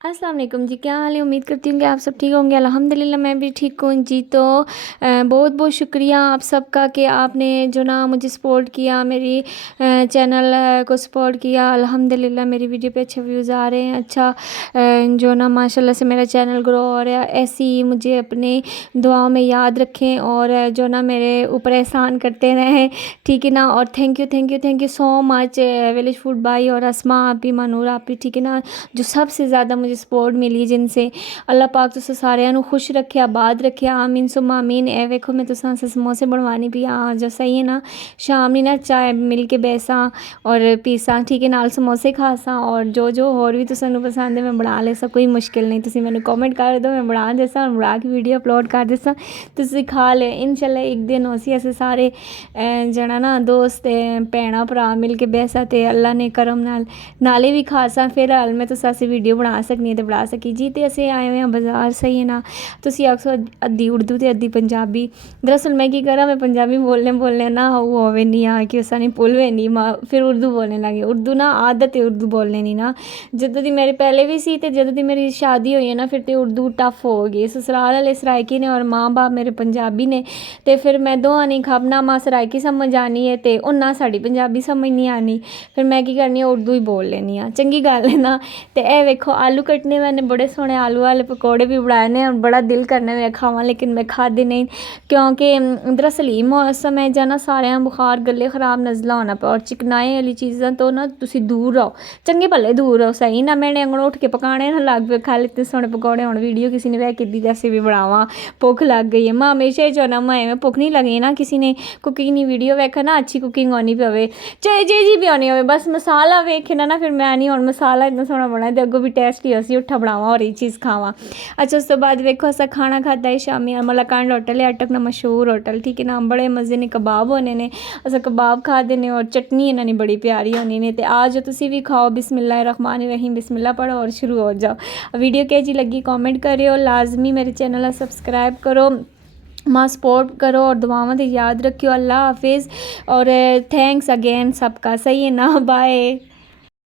अस्सलाम वालेकुम जी, क्या हाल है? उम्मीद करती हूँ कि आप सब ठीक होंगे। अल्हम्दुलिल्लाह मैं भी ठीक हूँ जी। तो बहुत बहुत शुक्रिया आप सबका कि आपने जो ना मुझे सपोर्ट किया, मेरी चैनल को सपोर्ट किया। अल्हम्दुलिल्लाह मेरी वीडियो पे अच्छे व्यूज़ आ रहे हैं। अच्छा जो ना माशाल्लाह से मेरा चैनल ग्रो हो रहा है। ऐसे ही मुझे अपनी दुआओं में याद रखें और जो ना मेरे ऊपर एहसान करते रहें, ठीक है ना। और thank you so much village food भाई और अस्मा आप भी, मनूर आप भी, ठीक है ना, जो सबसे ज़्यादा मुझे सपोर्ट मिली, जिनसे अल्लाह पाक तुस सारिਆਂ ਨੂੰ खुश रखे, आबाद रखे, आमीन सुम्मा आमीन। ए वेखो मैं तुसां से समोसे बनवानी पई हाँ जो सही है ना, शाम नी ना चाय मिल के बैसा और पीसा, ठीक है, नाल समोसे खासा और जो जो होर भी तुसां पसंद है मैं बना लेसा, कोई मुश्किल नहीं। तुसी मैंने कमेंट कर दो, मैं बना देसा और बना के वीडियो अपलोड कर देसा, तुसी खा ले इंशाल्लाह। एक दिन होसी ऐसे सारे जना ना दोस्त भैन भरा मिल के बैसा ते अल्लाह ने करम नाले भी खासा, फिर हाल मैं तुस अस वीडियो बना सकनी ते बना सकी जी। तो असें आए हुए हैं बाज़ार, सही है ना। तुसी आखो अद्धी उर्दू ते अद्धी पंजाबी, दरअसल मैं की करा, मैं पंजाबी बोलने ना वो होवे नहीं आ कि उसा नहीं भुलवे नहीं माँ, फिर उर्दू बोलने लगी। उर्दू ना आदत है उर्दू बोलने नहीं ना, जदों दी मेरे पहले भी सी ते जदों दी मेरी शादी हुई है ना, फिर तो उर्दू टफ हो गई। ससुराल वाले सराइकी ने और माँ बाप मेरे पंजाबी ने, तो फिर मैं दोहां नहीं खबना माँ सराइकी समझ आनी है तो उन्ना साड़ी पंजाबी समझ नहीं आनी, फिर मैं की करनी उर्दू ही बोल लेनी हाँ, चंगी गल है ना। तो यह वेखो आलू कट्टने, मैंने बड़े सोहने आलू वाले पकौड़े भी बनाए ने और बड़ा दिल करना मैं खावा, लेकिन मैं खादे नहीं क्योंकि दरअसल ही मौसम है जाना सारे बुखार, गले खराब, नज़ला होना पे, और चिकनाई वाली चीज़ों तो ना तुसी दूर रहो, चंगे भले दूर रहो, सही ना। मैंने अंगड़ों उठ के पकाने ना लग पे, खा लेते सोने पकौड़े। हूँ वीडियो किसी ने वह की जैसे भी बनावा, भुख लग गई है। मैं हमेशा ही चाहना मैं भुख नहीं लगी ना, किसी ने कुकिंग नहीं वीडियो वेखा ना, अच्छी कुकिंग होनी पे, चाहे जी भी होनी हो, बस मसाला वेखे ना फिर मैं नहीं, और मसाला इतना सोहना बना दे अगों भी टेस्टी हो सी, उठा बनावा और ये चीज़ खावा। अच्छा उस तो बाद वेखो असा खाना खाता है शामी, मलाकांड होटल है अटक ना मशहूर होटल, ठीक है ना, बड़े मज़े ने कबाब होने ने, असा कबाब खाते ने और चटनी इन्होंने बड़ी प्यारी होनी ने। तो आज तुसी भी खाओ, बिस्मिल्लाहिर्रहमानिर्रहीम, बिस्मिल्लाह पढ़ो और शुरू हो जाओ। वीडियो कैसी लगी कमेंट करियो, लाजमी मेरे चैनल सब्सक्राइब करो, माँ सपोर्ट करो और दुआओं से याद रखियो। अल्लाह हाफिज़ और थैंक्स अगेन सबका, सही है ना, बाय।